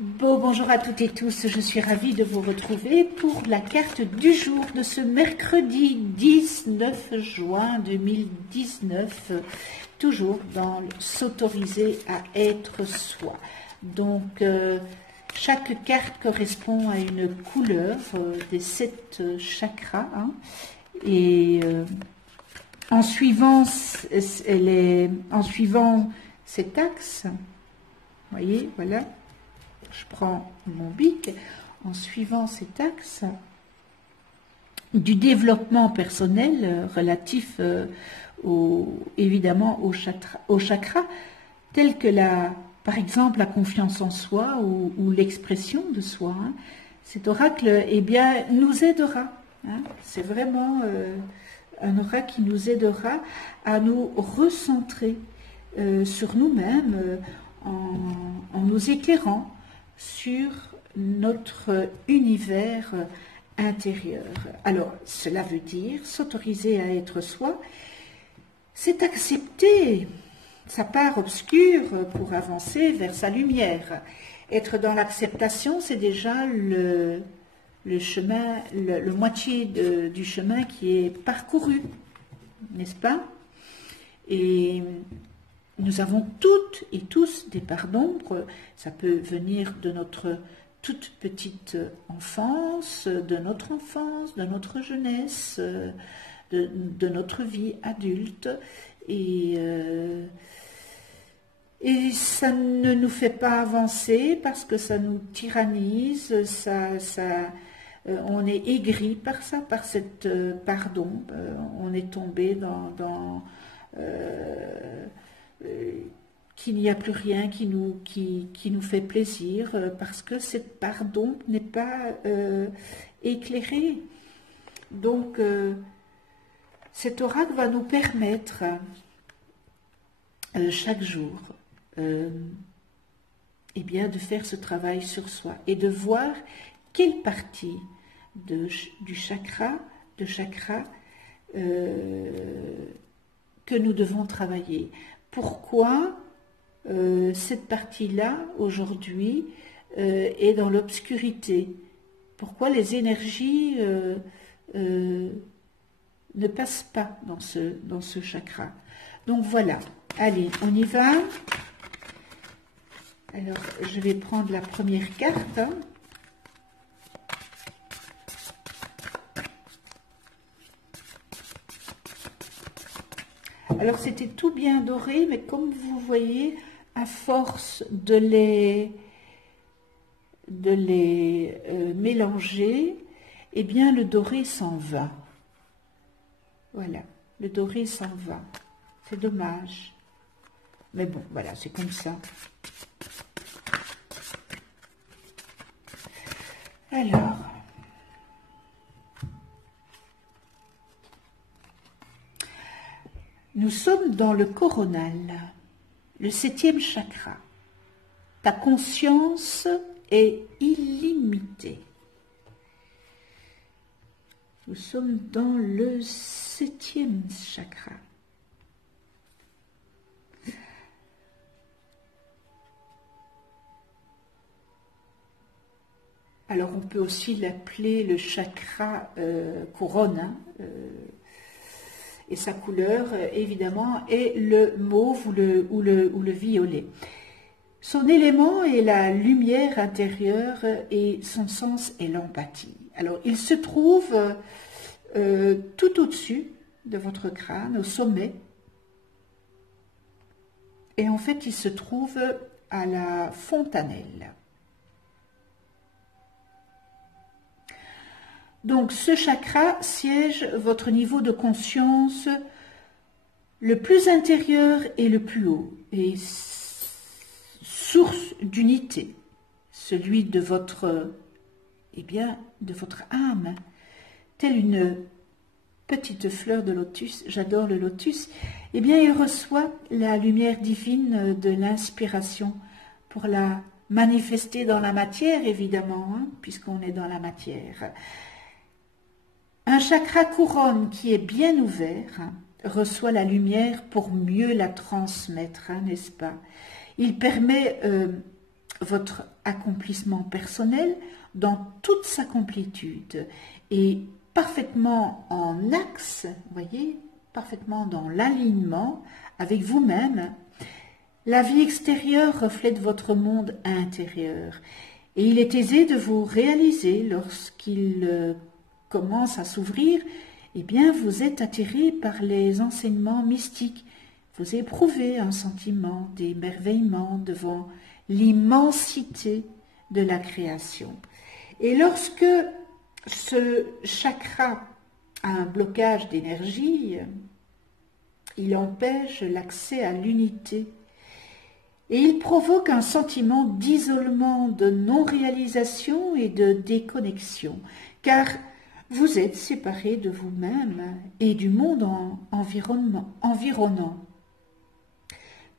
Bonjour à toutes et tous, je suis ravie de vous retrouver pour la carte du jour de ce mercredi 19 juin 2019, toujours dans s'autoriser à être soi. Donc, chaque carte correspond à une couleur des 7 chakras, hein, et en suivant cet axe, vous voyez, voilà. Je prends mon bic, en suivant cet axe du développement personnel relatif évidemment au chakra, tel que par exemple la confiance en soi ou l'expression de soi. Hein. Cet oracle nous aidera. Hein. C'est vraiment un oracle qui nous aidera à nous recentrer sur nous-mêmes en nous éclairant sur notre univers intérieur. Alors, cela veut dire s'autoriser à être soi, c'est accepter sa part obscure pour avancer vers sa lumière. Être dans l'acceptation, c'est déjà le chemin, le moitié du chemin qui est parcouru, n'est-ce pas? Et nous avons toutes et tous des parts d'ombre. Ça peut venir de notre toute petite enfance, de notre jeunesse, de notre vie adulte. Et ça ne nous fait pas avancer parce que ça nous tyrannise, on est aigri par ça, par cette part d'ombre. On est tombé dans qu'il n'y a plus rien qui nous fait plaisir parce que cette part d'ombre n'est pas éclairée. Donc, cet oracle va nous permettre chaque jour de faire ce travail sur soi et de voir quelle partie du chakra que nous devons travailler. Pourquoi cette partie-là, aujourd'hui, est dans l'obscurité? Pourquoi les énergies ne passent pas dans ce chakra? Donc voilà, allez, on y va. Alors, je vais prendre la première carte. Alors c'était tout bien doré, mais comme vous voyez, à force de les mélanger, eh bien le doré s'en va. Voilà, le doré s'en va. C'est dommage. Mais bon, voilà, c'est comme ça. Alors, nous sommes dans le coronal, le 7e chakra. Ta conscience est illimitée. Nous sommes dans le 7e chakra. Alors on peut aussi l'appeler le chakra couronne, hein, et sa couleur, évidemment, est le mauve ou le violet. Son élément est la lumière intérieure et son sens est l'empathie. Alors, il se trouve tout au-dessus de votre crâne, au sommet. Et en fait, il se trouve à la fontanelle. Donc, ce chakra siège votre niveau de conscience le plus intérieur et le plus haut, et source d'unité, celui de votre, de votre âme, telle une petite fleur de lotus. J'adore le lotus. Il reçoit la lumière divine de l'inspiration pour la manifester dans la matière, évidemment, hein, puisqu'on est dans la matière. Un chakra couronne qui est bien ouvert reçoit la lumière pour mieux la transmettre, hein, n'est-ce pas? Il permet votre accomplissement personnel dans toute sa complétude et parfaitement en axe, voyez, parfaitement dans l'alignement avec vous-même. La vie extérieure reflète votre monde intérieur et il est aisé de vous réaliser lorsqu'il commence à s'ouvrir. Eh bien, vous êtes attiré par les enseignements mystiques. Vous éprouvez un sentiment d'émerveillement devant l'immensité de la création. Et lorsque ce chakra a un blocage d'énergie, il empêche l'accès à l'unité et il provoque un sentiment d'isolement, de non-réalisation et de déconnexion, car vous êtes séparé de vous-même et du monde environnant.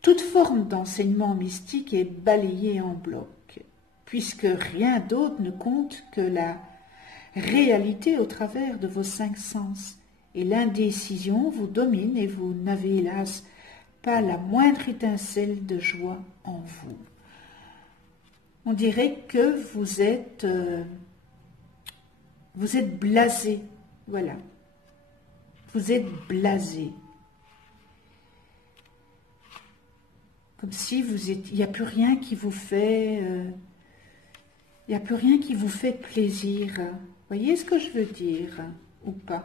Toute forme d'enseignement mystique est balayée en bloc, puisque rien d'autre ne compte que la réalité au travers de vos 5 sens. Et l'indécision vous domine et vous n'avez hélas pas la moindre étincelle de joie en vous. On dirait que vous êtes blasé, voilà. Vous êtes blasé. Comme si il n'y a plus rien qui vous fait, il n'y a plus rien qui vous fait plaisir. Voyez ce que je veux dire, ou pas?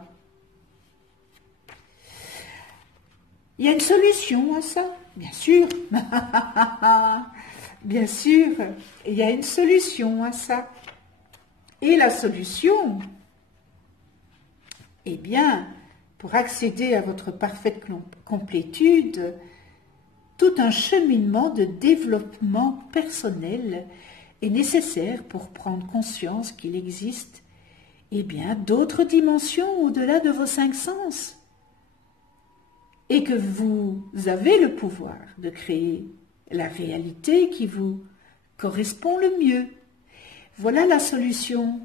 Il y a une solution à ça, bien sûr. Bien sûr, il y a une solution à ça. Et la solution, eh bien, pour accéder à votre parfaite complétude, tout un cheminement de développement personnel est nécessaire pour prendre conscience qu'il existe, eh bien, d'autres dimensions au-delà de vos 5 sens, et que vous avez le pouvoir de créer la réalité qui vous correspond le mieux. Voilà la solution.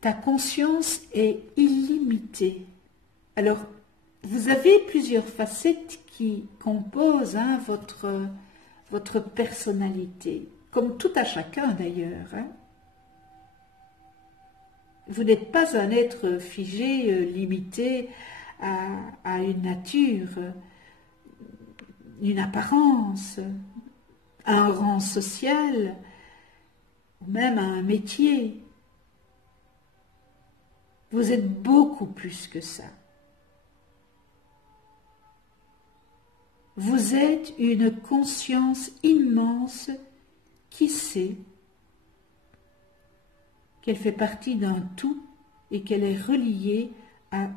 Ta conscience est illimitée. Alors, vous avez plusieurs facettes qui composent votre personnalité, comme tout à chacun d'ailleurs. Vous n'êtes pas un être figé, limité à une nature, une apparence, à un rang social, ou même à un métier. Vous êtes beaucoup plus que ça. Vous êtes une conscience immense qui sait qu'elle fait partie d'un tout et qu'elle est reliée à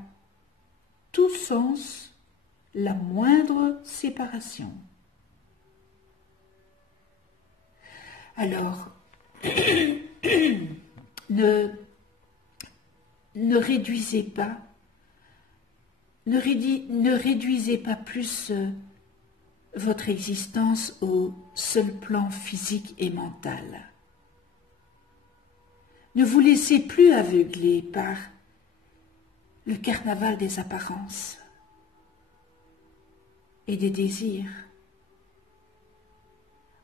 tout sens la moindre séparation. Alors, ne réduisez pas, ne réduisez pas plus votre existence au seul plan physique et mental. Ne vous laissez plus aveugler par le carnaval des apparences et des désirs.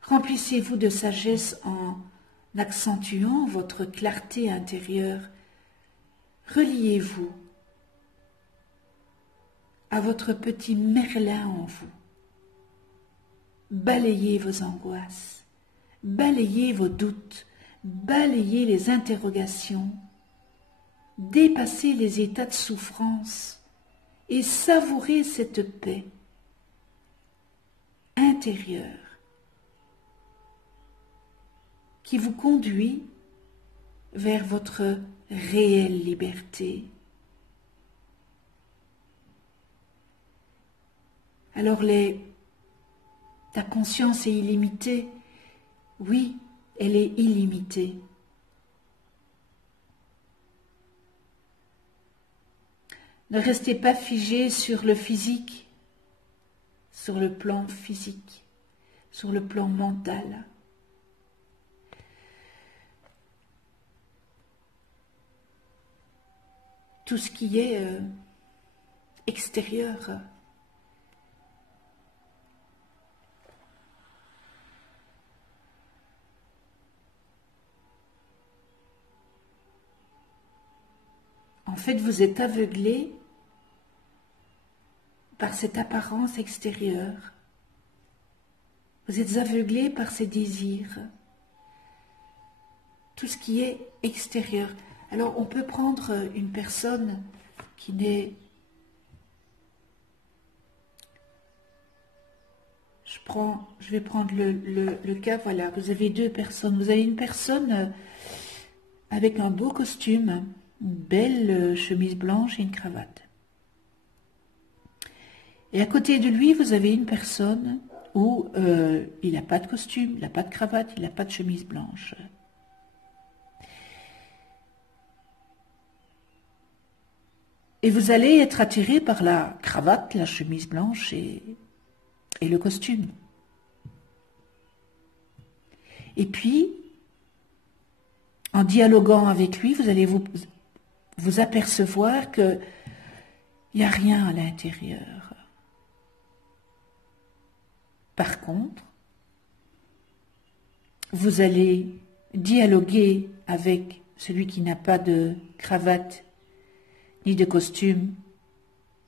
Remplissez-vous de sagesse en accentuant votre clarté intérieure. Reliez-vous à votre petit Merlin en vous. Balayez vos angoisses, balayez vos doutes, balayez les interrogations, dépassez les états de souffrance et savourez cette paix intérieure qui vous conduit vers votre réelle liberté. Alors ta conscience est illimitée. Oui, elle est illimitée. Ne restez pas figé sur le physique, sur le plan physique, sur le plan mental. Tout ce qui est extérieur fait, vous êtes aveuglé par cette apparence extérieure. Vous êtes aveuglé par ces désirs. Tout ce qui est extérieur. Alors, on peut prendre une personne qui n'est... Je vais prendre le cas, voilà, vous avez deux personnes. Vous avez une personne avec un beau costume, une belle chemise blanche et une cravate. Et à côté de lui, vous avez une personne où il n'a pas de costume, il n'a pas de cravate, il n'a pas de chemise blanche. Et vous allez être attiré par la cravate, la chemise blanche et le costume. Et puis, en dialoguant avec lui, vous allez vous apercevoir qu'il n'y a rien à l'intérieur. Par contre, vous allez dialoguer avec celui qui n'a pas de cravate, ni de costume,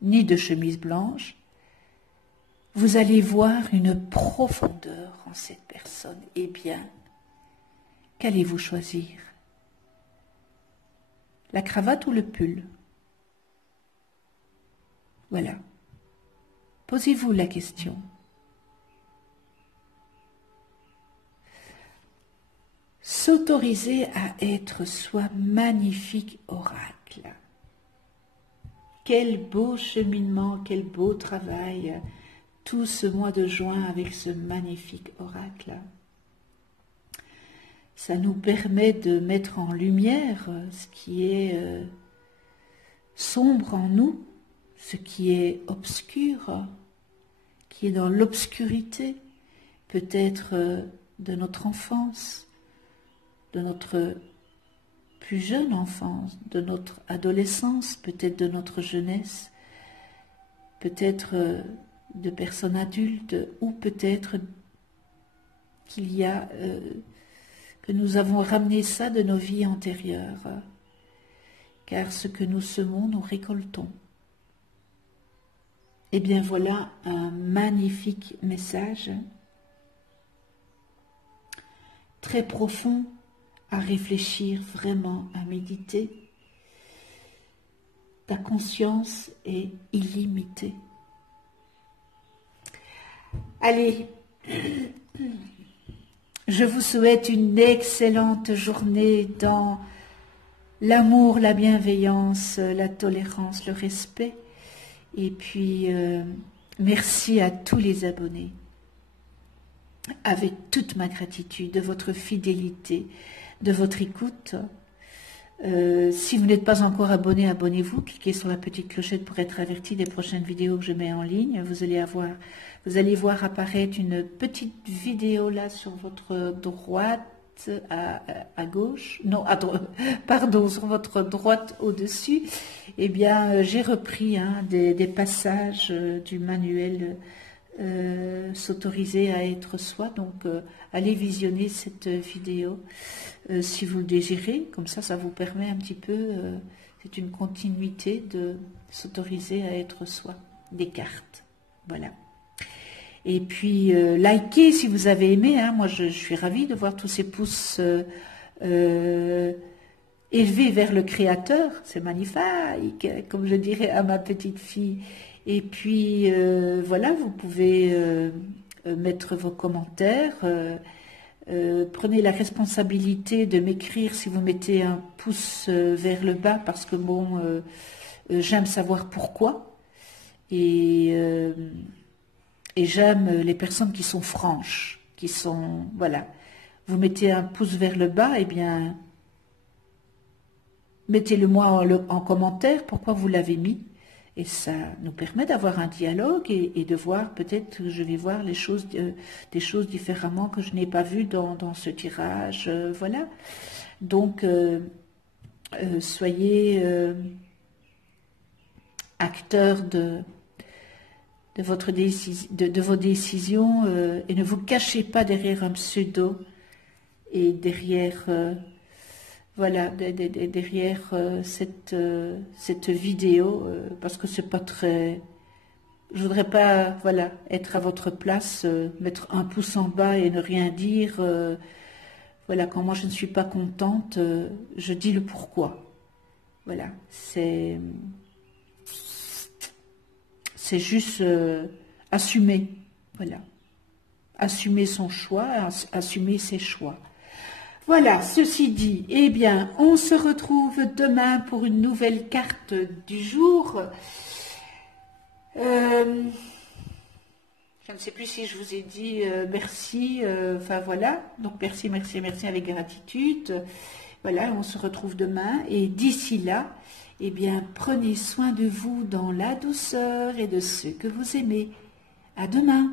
ni de chemise blanche. Vous allez voir une profondeur en cette personne. Eh bien, qu'allez-vous choisir? La cravate ou le pull? Voilà. Posez-vous la question. S'autoriser à être soi, magnifique oracle. Quel beau cheminement, quel beau travail, tout ce mois de juin avec ce magnifique oracle. Ça nous permet de mettre en lumière ce qui est sombre en nous, ce qui est obscur, qui est dans l'obscurité, peut-être de notre enfance, de notre plus jeune enfance, de notre adolescence, peut-être de notre jeunesse, peut-être de personnes adultes, ou peut-être qu'il y a, que nous avons ramené ça de nos vies antérieures, car ce que nous semons, nous récoltons. Eh bien voilà un magnifique message, très profond, à réfléchir, vraiment à méditer. Ta conscience est illimitée. Allez, je vous souhaite une excellente journée dans l'amour, la bienveillance, la tolérance, le respect. Et puis, merci à tous les abonnés. Avec toute ma gratitude de votre fidélité, de votre écoute. Si vous n'êtes pas encore abonné, abonnez-vous, cliquez sur la petite clochette pour être averti des prochaines vidéos que je mets en ligne. Vous allez voir apparaître une petite vidéo là sur votre droite, à gauche, non, pardon, sur votre droite au-dessus. Eh bien, j'ai repris des passages du manuel s'autoriser à être soi, donc allez visionner cette vidéo si vous le désirez, comme ça vous permet un petit peu, c'est une continuité de s'autoriser à être soi, des cartes, voilà. Et puis likez si vous avez aimé, moi je suis ravie de voir tous ces pouces élevés vers le créateur, c'est magnifique, comme je dirais à ma petite fille. Et puis, voilà, vous pouvez mettre vos commentaires. Prenez la responsabilité de m'écrire si vous mettez un pouce vers le bas, parce que bon, j'aime savoir pourquoi. Et j'aime les personnes qui sont franches, qui sont, voilà. Vous mettez un pouce vers le bas, eh bien, mettez-le moi en commentaire, pourquoi vous l'avez mis. Et ça nous permet d'avoir un dialogue et de voir, peut-être que je vais voir des choses différemment que je n'ai pas vues dans ce tirage. Voilà. Donc, soyez acteurs de vos décisions et ne vous cachez pas derrière un pseudo et derrière voilà, derrière cette vidéo, parce que c'est pas très... Je voudrais pas, voilà, être à votre place, mettre un pouce en bas et ne rien dire. Voilà, quand moi je ne suis pas contente, je dis le pourquoi. Voilà, c'est juste assumer, voilà, assumer son choix, assumer ses choix. Voilà, ceci dit, eh bien, on se retrouve demain pour une nouvelle carte du jour. Je ne sais plus si je vous ai dit merci, enfin voilà, donc merci, merci, merci avec gratitude. Voilà, on se retrouve demain et d'ici là, eh bien, prenez soin de vous dans la douceur et de ceux que vous aimez. À demain.